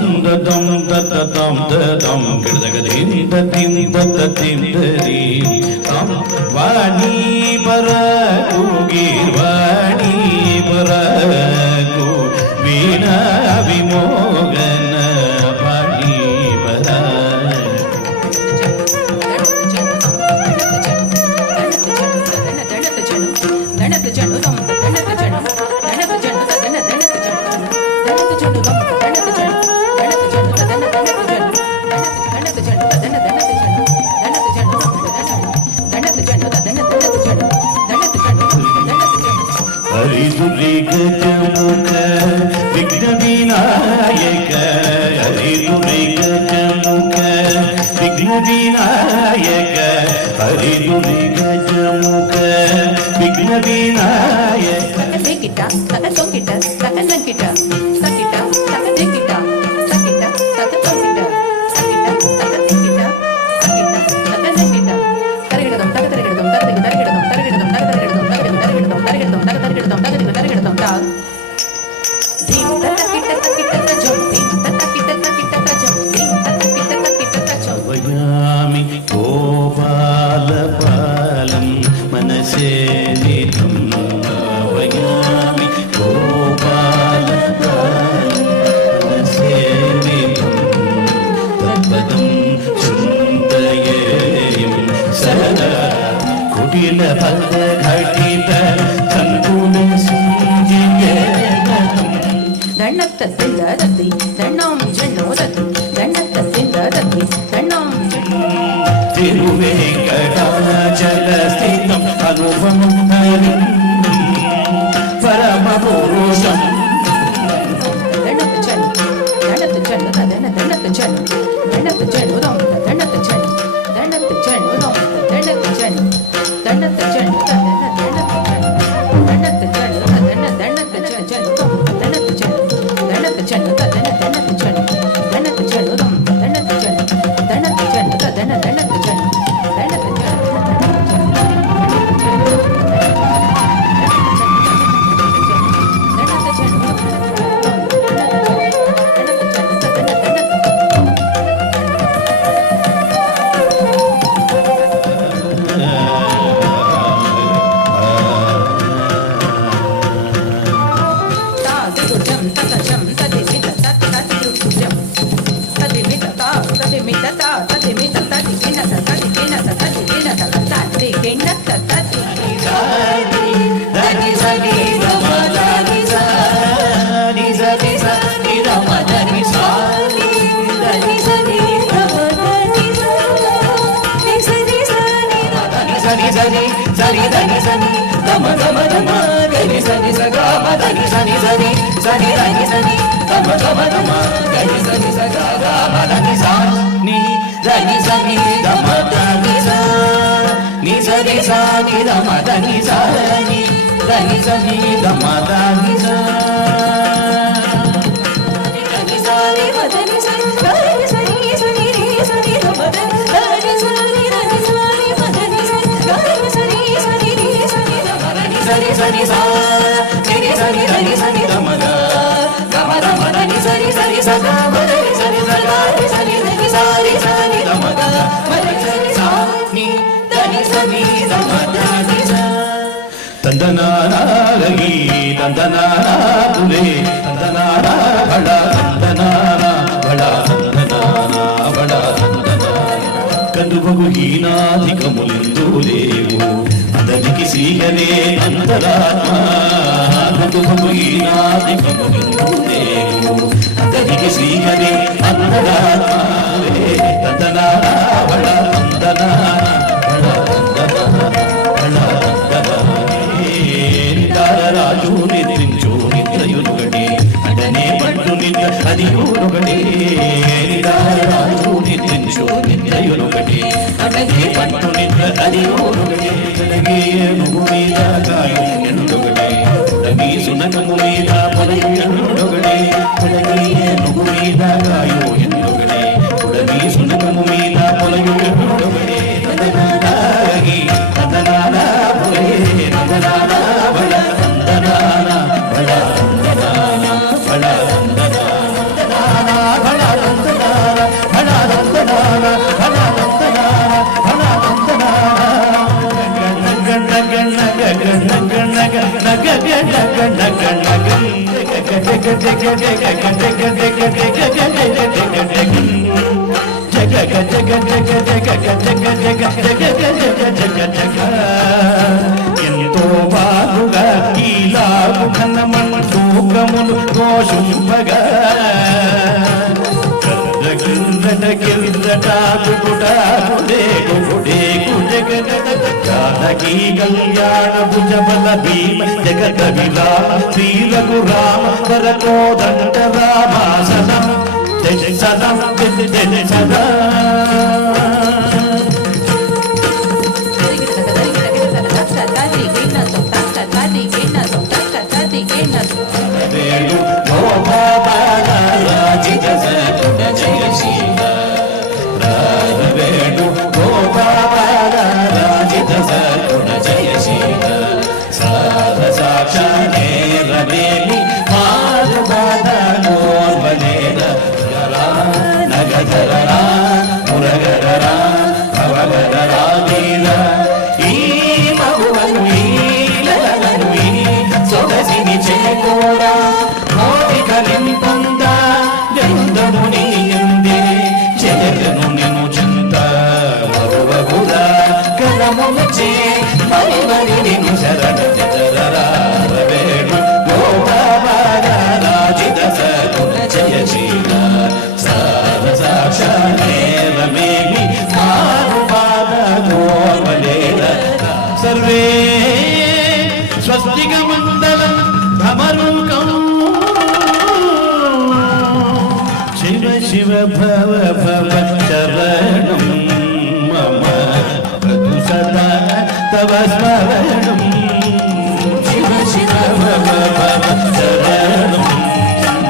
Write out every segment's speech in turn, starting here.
దం దం దం దం గిడదగదిం దతిం దతిం దరి తం వాణి పరకు గీర్వాణి పరకు వీణా విమోగన పాణి పర హరిదురిగజముఖ విఘ్న వినాయక హరిదురిగజముఖ విఘ్న వినాయక హరిదురిగజముఖ విఘ్న వినాయక గిట తక తొంగిట తక నంగిట సకిట తక దిగిట సకిట తక తొంగిట సకిట తక దిగిట సకిట తక నంగిట తరిగిడదం తక తరిగిడదం తక దిగి తరిగిడదం తరిగిడదం తక తరిగిడదం తక దిగి తరిగిడదం తరిగిడదం తక తరిగిడదం తక దిగి తరిగిడదం తా దీం తకిట తకిట తజం దీం తకిట తకిట తజం దీం తకిట తకిట తజం వయామి గోపాల పాలం మనసే నితం వయామి గోపాల పాలం మనసే నితం తద్పదం చింతయేయం సదా కుటిల పద ఘటిత సంకుల సంజీయనం దండత్త సిందదతి దండం జన్నోదతి దండత్త సిందదతి దండం తిరువేంకటాచల స్థితం అనుపమం పరమ పురుషం దండత్త జన్ దండత్త జన్ దండత్త జన్ దండత్త జన్ ఉదం దండత్త జన్ దండత్త జన్ ఉదం దండత్త జన్ దండత్త జన్ దండత్త జన్ దండత్త జన్ దండత్త జన్ జన్ ఉదం దండత్త జన్ దండత్త జన్ దండత్త జన్ దండత్త జన్ ఉదం దండత్త జన్ దండత్త జన్ దండత్త జన్ దండత్త జన్ తందనాగి తందనానా పులే తందనానా బళ తందనానా బళ తందనానా బళ తందనానా కందువగు హీనాధికములిందు లేవు అతనికి శ్రీహరే అంతరాత్మ కందువగు హీనాధికములిందు లేవు అతనికి శ్రీహరే అంతరాత్మ తందనానా బళ తందనానా బళ తందనానా రాజు నిద్రించు నిద్రయునుగడే అటనే పట్టు నిద్ర అది యూనుగడే రాజు నిద్రించు నిద్రయునుగడే అటనే పట్టు నిద్ర అది యూనుగడే కడగే నువ్వు మీద కాయం ఎన్నుగడే కడగి సునకము మీద పొలయు ఎన్నుగడే కడగే నువ్వు మీద కాయో ఎన్నుగడే కడగి సునకము మీద పొలయు ఎన్నుగడే తందనాగి తందనానా పులే తందనానా బళ తందనానా బళ తందనానా బళ తందనానా బళ ఎంతో బాగుగా ఈలాగు ఘనమను తూకమును దోషుంపగా జానకీ కళ్యాణ భుజబల భీమ జగత విలామ శ్రీలకు రామ వరకోదండ రామాసనం సదం సదా వేణు గోపాలరాజిత సగుణ జయ శీల వేణు గోపాలరాజిత సగుణ జయ శీల సాధ సాక్షానే రమేమి మాధవోర్వలేన నగధరా మురగరా భవగరా వీర ఈ మగువను ఈలను ఈ సొగసిని చేకోరా మోదికలింపొంద గంధముని ఎందే చెరగను నిను చింత మరువగురా కలముచే మరి మరి నిను శరణ వేణు గోపాలరాజిత సగుణ జయ శీల సాధ సాక్షానే రమేమి మారుపాదోర్వలేన సర్వే స్వస్తిక మండలం భమరుకం శివ శివ భవ భవ శరణం మమ వదు సదా తవ స్మరణం శివ శివ భవ భవ శరణం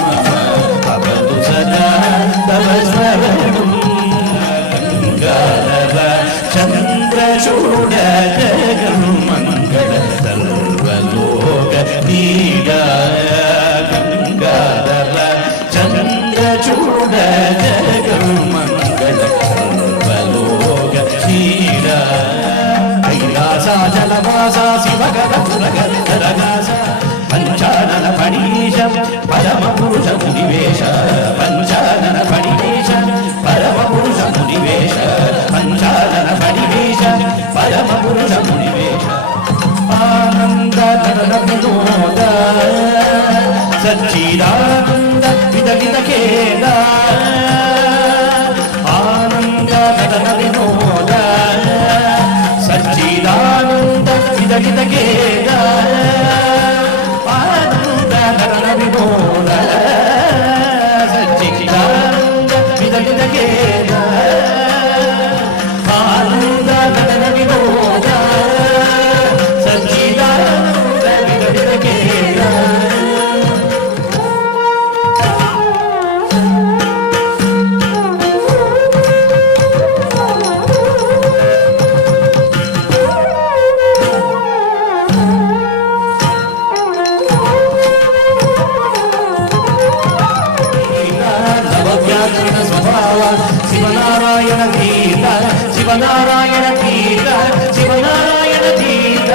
మమ వదు సదా తవ స్మరణం గంగాధర చంద్రచూడ జగం మంగళ సర్వలోక నీడ గంగాధర చంద్రచూడ జగం మంగళ సర్వలోక నీడ కైలాసాచలవాస శివగర పురగర జలగాస పంచానన ఫణీశ పరమ పురుష మునివేశ పంచానన ఫణీశ పరమ పురుష మునివేశ పంచానన ఫణీశ పరమ పురుష మునివేశ ఆనంద వినోద సచ్చిదానంద విద కేద ఆనంద వినోద సచ్చిదానంద విద కేద ఆనంద వినోద సచ్చిదానంద విద కేద ఆనంద వినోద సచ్చిదానంద విద కేద శివనారాయణ గీత శివనారాయణ గీత శివనారాయణ గీత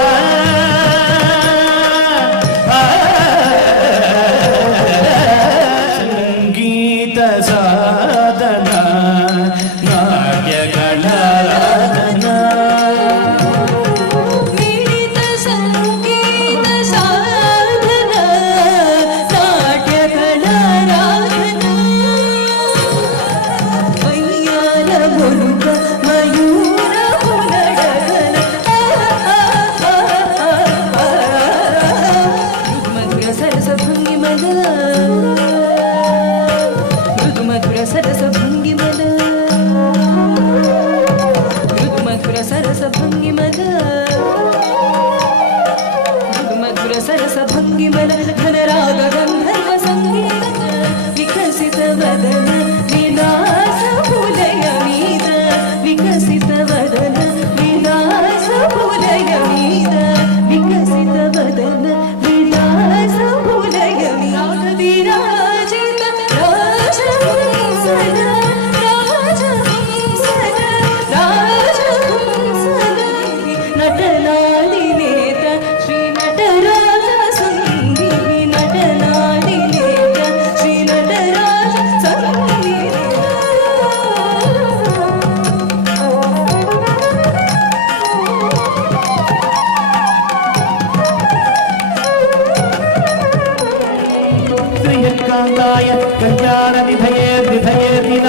సంగీత సాధన నాట్య కళారాధన భంగిమల ఘనరాగ గంధర్వ సంగీత వికసిత వదన విలాస పులయ మీద వికసిత వదన విలాస పులయ మీద వికసిత వదన విలాస పులయ మీద విరాజిత రాజహంసన రాజహంసన రాజహంసన నటనాది నేత శ్రీ నటరాజ శ్రీకాంతాయ కళ్యాణ నిధయే నిధయే దిన